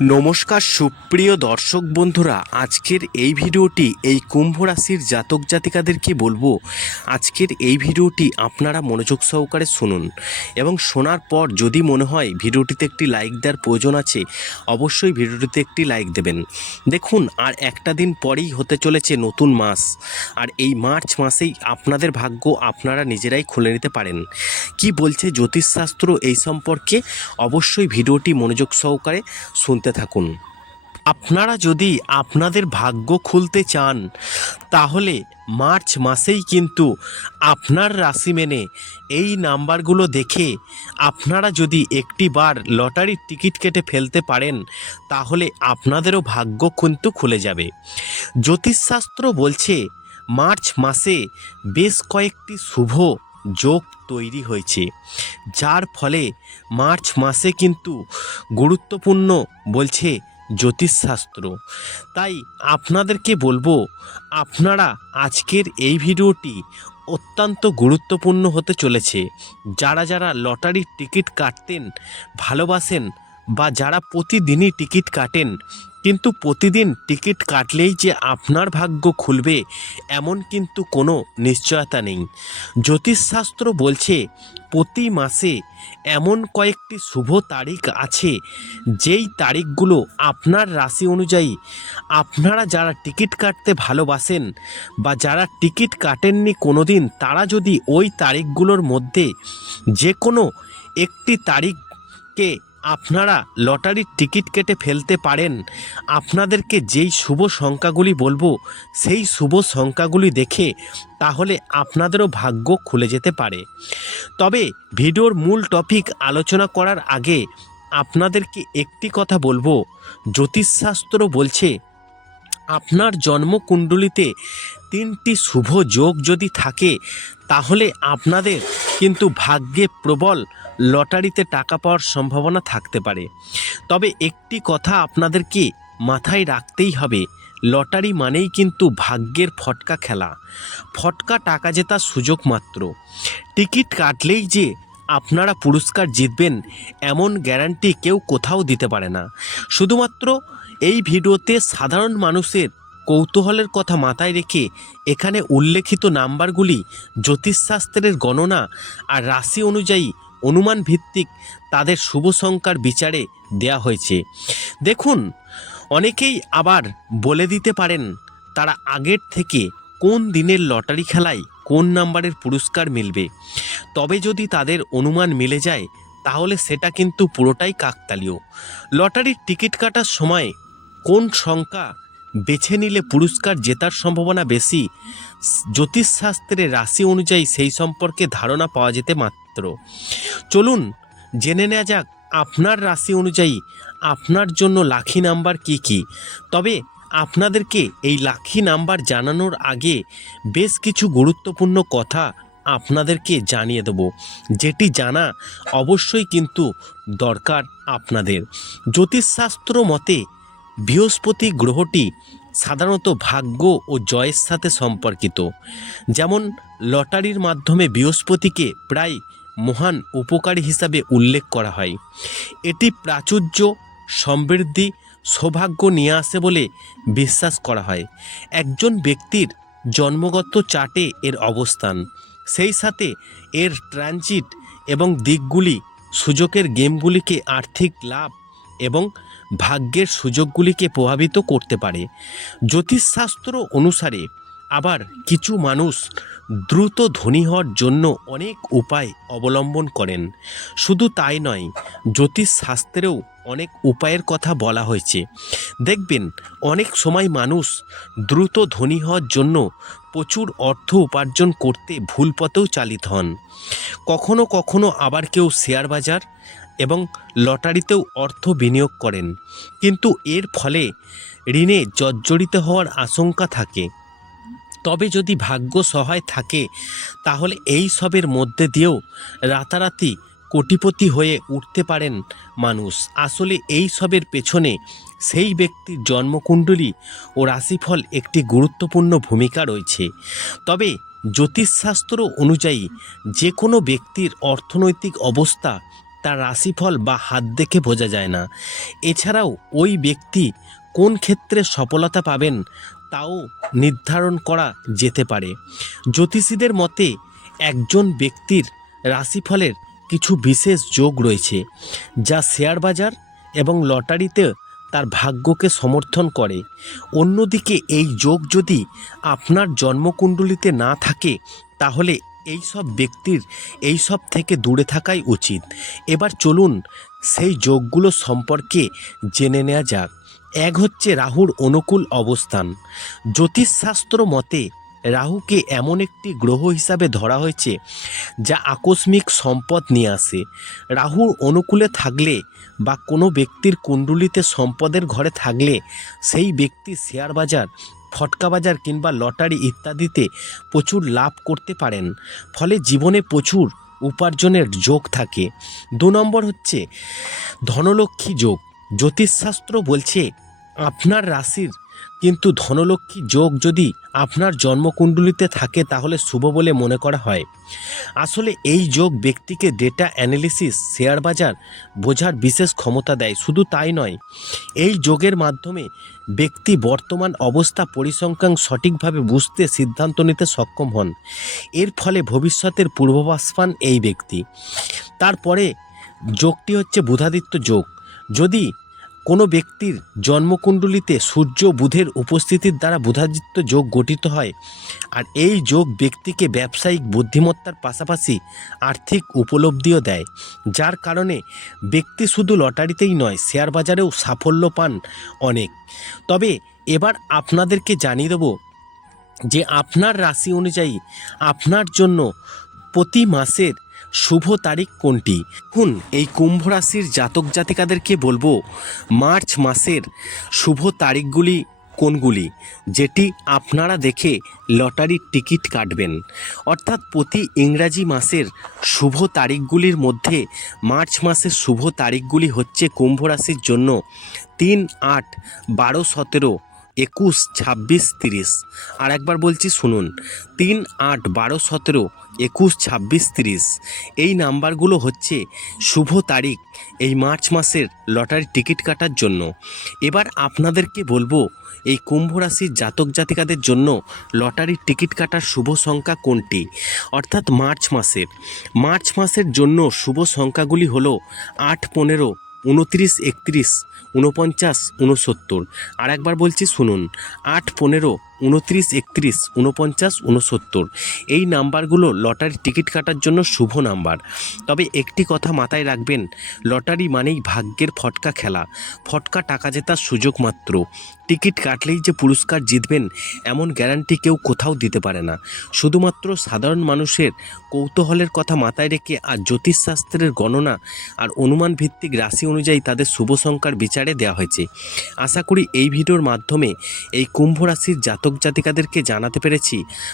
নমস্কার সুপ্রিয় দর্শক বন্ধুরা, আজকের এই ভিডিওটি এই কুম্ভ রাশির জাতক জাতিকাদেরকে বলব। আজকের এই ভিডিওটি আপনারা মনোযোগ সহকারে শুনুন এবং শোনার পর যদি মনে হয় ভিডিওটিতে একটি লাইক দেওয়ার প্রয়োজন আছে, অবশ্যই ভিডিওটিতে একটি লাইক দেবেন। দেখুন, আর একটা দিন পরেই হতে চলেছে নতুন মাস, আর এই মার্চ মাসেই আপনাদের ভাগ্য আপনারা নিজেরাই খুলে নিতে পারেন। কি বলছে জ্যোতিষশাস্ত্র এই সম্পর্কে? অবশ্যই ভিডিওটি মনোযোগ সহকারে শুনতে থাকুন। আপনারা যদি আপনাদের ভাগ্য খুলতে চান, তাহলে মার্চ মাসেই কিন্তু আপনার রাশি মেনে এই নাম্বারগুলো দেখে আপনারা যদি একটি বার লটারির টিকিট কেটে ফেলতে পারেন, তাহলে আপনাদেরও ভাগ্য কিন্তু খুলে যাবে। জ্যোতিষশাস্ত্র বলছে, মার্চ মাসে বেশ কয়েকটি শুভ যোগ তৈরি হয়েছে। যার ফলে মার্চ মাসে কিন্তু গুরুত্বপূর্ণ বলছে জ্যোতিষশাস্ত্র। তাই আপনাদেরকে বলব, আপনারা আজকের এই ভিডিওটি অত্যন্ত গুরুত্বপূর্ণ হতে চলেছে। যারা যারা লটারির টিকিট কাটতেন, ভালোবাসেন বা যারা প্রতিদিনই টিকিট কাটেন, কিন্তু প্রতিদিন টিকিট কাটলেই যে আপনার ভাগ্য খুলবে, এমন কিন্তু কোনো নিশ্চয়তা নেই। জ্যোতিষশাস্ত্র বলছে, প্রতি মাসে এমন কয়েকটি শুভ তারিখ আছে, যেই তারিখগুলো আপনার রাশি অনুযায়ী আপনারা যারা টিকিট কাটতে ভালোবাসেন বা যারা টিকিট কাটেননি কোনো দিন তারা যদি ওই তারিখগুলোর মধ্যে যে কোনো একটি তারিখকে আপনারা লটারির টিকিট কেটে ফেলতে পারেন। আপনাদেরকে যেই শুভ সংখ্যাগুলি বলব, সেই শুভ সংখ্যাগুলি দেখে তাহলে আপনাদেরও ভাগ্য খুলে যেতে পারে। তবে ভিডিওর মূল টপিক আলোচনা করার আগে আপনাদেরকে একটি কথা বলব। জ্যোতিষশাস্ত্র বলছে, আপনার জন্মকুণ্ডলিতে তিনটি শুভ যোগ যদি থাকে, তাহলে আপনাদের কিন্তু ভাগ্যে প্রবল লটারিতে টাকা পাওয়ার সম্ভাবনা থাকতে পারে। তবে একটি কথা আপনাদেরকে মাথায় রাখতেই হবে, লটারি মানেই কিন্তু ভাগ্যের ফটকা খেলা। ফটকা টাকা জেতার সুযোগ মাত্র। টিকিট কাটলেই যে আপনারা পুরস্কার জিতবেন, এমন গ্যারান্টি কেউ কোথাও দিতে পারে না। শুধুমাত্র এই ভিডিওতে সাধারণ মানুষের কৌতূহলের কথা মাথায় রেখে এখানে উল্লেখিত নাম্বারগুলি জ্যোতিষশাস্ত্রের গণনা আর রাশি অনুযায়ী অনুমান ভিত্তিক তাদের শুভ সংখ্যার বিচারে দেয়া হয়েছে। দেখুন, অনেকেই আবার বলে দিতে পারেন তারা আগের থেকে কোন দিনের লটারি খেলায় কোন নাম্বারের পুরস্কার মিলবে। তবে যদি তাদের অনুমান মিলে যায়, তাহলে সেটা কিন্তু পুরোটাই কাকতালীয়। লটারির টিকিট কাটার সময় কোন সংখ্যা বেছে নিলে পুরস্কার জেতার সম্ভাবনা বেশি। জ্যোতিষশাস্ত্রের রাশি অনুযায়ী সেই সম্পর্কে ধারণা পাওয়া যেতে মাত্র। চলুন, জেনে নেওয়া যাক আপনার রাশি অনুযায়ী আপনার জন্য লাখি নাম্বার কি কি। তবে আপনাদেরকে এই লাখি নাম্বার জানানোর আগে বেশ কিছু গুরুত্বপূর্ণ কথা আপনাদেরকে জানিয়ে দেব। যেটি জানা অবশ্যই কিন্তু দরকার আপনাদের। জ্যোতিষশাস্ত্র মতে বৃহস্পতি গ্রহটি সাধারণত ভাগ্য ও জয়ের সাথে সম্পর্কিত। যেমন, লটারির মাধ্যমে বৃহস্পতিকে প্রায় মহান উপকারী হিসাবে উল্লেখ করা হয়। এটি প্রাচুর্য, সমৃদ্ধি, সৌভাগ্য নিয়ে আসে বলে বিশ্বাস করা হয়। একজন ব্যক্তির জন্মগত চার্টে এর অবস্থান, সেই সাথে এর ট্রানজিট এবং দিকগুলি, সুযোগের গেমগুলিকে আর্থিক লাভ এবং ভাগ্যের সুযোগগুলিকে প্রভাবিত করতে পারে। জ্যোতিষশাস্ত্র অনুসারে আবার কিছু মানুষ দ্রুত ধনী হওয়ার জন্য অনেক উপায় অবলম্বন করেন। শুধু তাই নয়, জ্যোতিষশাস্ত্রেও অনেক উপায়ের কথা বলা হয়েছে। দেখবেন, অনেক সময় মানুষ দ্রুত ধনী হওয়ার জন্য প্রচুর অর্থ উপার্জন করতে ভুল পথেও চালিত হন। কখনো কখনো আবার কেউ শেয়ার বাজার এবং লটারিতেও অর্থ বিনিয়োগ করেন। কিন্তু এর ফলে ঋণে জর্জরিত হওয়ার আশঙ্কা থাকে। তবে যদি ভাগ্য সহায় থাকে, তাহলে এই সবের মধ্যে দিয়েও রাতারাতি কোটিপতি হয়ে উঠতে পারেন মানুষ। আসলে এই সবের পেছনে সেই ব্যক্তির জন্মকুণ্ডলী ও রাশিফল একটি গুরুত্বপূর্ণ ভূমিকা রয়েছে। তবে জ্যোতিষশাস্ত্র অনুযায়ী যে কোনো ব্যক্তির অর্থনৈতিক অবস্থা তার রাশিফল বা হাত দেখে বোঝা যায় না। এছাড়াও ওই ব্যক্তি কোন ক্ষেত্রে সফলতা পাবেন তাও নির্ধারণ করা যেতে পারে। জ্যোতিষীদের মতে একজন ব্যক্তির রাশিফলের কিছু বিশেষ যোগ রয়েছে, যা শেয়ার বাজার এবং লটারিতে তার ভাগ্যকে সমর্থন করে। অন্যদিকে এই যোগ যদি আপনার জন্মকুণ্ডলিতে না থাকে, তাহলে এই সব ব্যক্তির, এই সব থেকে দূরে থাকাই উচিত। এবার চলুন সেই যোগগুলো সম্পর্কে জেনে নেওয়া যাক। এক হচ্ছে রাহুর অনুকূল অবস্থান। জ্যোতিষশাস্ত্র মতে রাহুকে এমন একটি গ্রহ হিসাবে ধরা হয়েছে যা আকস্মিক সম্পদ নিয়ে আসে। রাহুর অনুকূলে থাকলে বা কোনো ব্যক্তির কুণ্ডুলিতে সম্পদের ঘরে থাকলে সেই ব্যক্তি শেয়ার বাজার ফটকা বাজার কিংবা লটারি ইত্যাদিতে প্রচুর লাভ করতে পারেন। ফলে জীবনে প্রচুর উপার্জনের যোগ থাকে। দু নম্বর হচ্ছে ধনলক্ষ্মী যোগ। জ্যোতিষশাস্ত্র বলছে, আপনার রাশির কিন্তু ধনলক্ষ্মী যোগ যদি আপনার জন্মকুণ্ডলিতে থাকে তাহলে শুভ বলে মনে করা হয়। আসলে এই যোগ ব্যক্তিকে ডেটা অ্যানালিসিস শেয়ার বাজার বোঝার বিশেষ ক্ষমতা দেয়, শুধু তাই নয়। এই যোগের মাধ্যমে ব্যক্তি বর্তমান অবস্থা পরিসংখ্যান সঠিকভাবে বুঝতে সিদ্ধান্ত নিতে সক্ষম হন। এর ফলে ভবিষ্যতের পূর্বাভাস পান এই ব্যক্তি। তারপরে যোগটি হচ্ছে বুধাদিত্য যোগ। যদি কোনো ব্যক্তির জন্মকুণ্ডলিতে সূর্য বুধের উপস্থিতির দ্বারা বুধাদিত্য যোগ গঠিত হয় আর এই যোগ ব্যক্তিকে ব্যবসায়িক বুদ্ধিমত্তার পাশাপাশি আর্থিক উপলব্ধিও দেয়, যার কারণে ব্যক্তি শুধু লটারিতেই নয়, শেয়ার বাজারেও সাফল্য পান অনেক। তবে এবার আপনাদেরকে জানিয়ে দেব যে আপনার রাশি অনুযায়ী আপনার জন্য প্রতি মাসের শুভ তারিখ কোনটি? এখন এই কুম্ভ রাশির জাতক জাতিকাদেরকে বলব, মার্চ মাসের শুভ তারিখগুলি কোনগুলি? যেটি আপনারা দেখে লটারির টিকিট কাটবেন। অর্থাৎ প্রতি ইংরাজি মাসের শুভ তারিখগুলির মধ্যে মার্চ মাসের শুভ তারিখগুলি হচ্ছে কুম্ভ রাশির জন্য তিন আট বারো সতেরো একুশ, ছাব্বিশ, তিরিশ। আর একবার বলছি, শুনুন, তিন, আট, বারো, সতেরো, একুশ, ছাব্বিশ, তিরিশ। এই নাম্বারগুলো হচ্ছে শুভ তারিখ এই মার্চ মাসের লটারি টিকিট কাটার জন্য। এবার আপনাদেরকে বলব, এই কুম্ভ রাশির জাতক জাতিকাদের জন্য লটারির টিকিট কাটার শুভ সংখ্যা কোনটি? অর্থাৎ মার্চ মাসের মার্চ মাসের জন্য শুভ সংখ্যাগুলি হলো আট, পনেরো উনত্রিশ একত্রিশ উনপঞ্চাশ ঊনসত্তর। আর একবার বলছি শুনুন আট পনেরো উনত্রিশ, একত্রিশ উনপঞ্চাশ উনসত্তর এই নাম্বারগুলো লটারির টিকিট কাটার জন্য শুভ নাম্বার। তবে একটি কথা মাথায় রাখবেন, লটারি মানেই ভাগ্যের ফটকা খেলা। ফটকা টাকা জেতার সুযোগ মাত্র। টিকিট কাটলেই যে পুরস্কার জিতবেন, এমন গ্যারান্টি কেউ কোথাও দিতে পারে না। শুধুমাত্র সাধারণ মানুষের কৌতূহলের কথা মাথায় রেখে আর জ্যোতিষশাস্ত্রের গণনা আর অনুমান ভিত্তিক রাশি অনুযায়ী তাদের শুভ সংখ্যার বিচারে দেওয়া হয়েছে। আশা করি এই ভিডিওর মাধ্যমে এই কুম্ভ রাশির জাতক জাতিকাদেরকে জানাতে পেরেছি।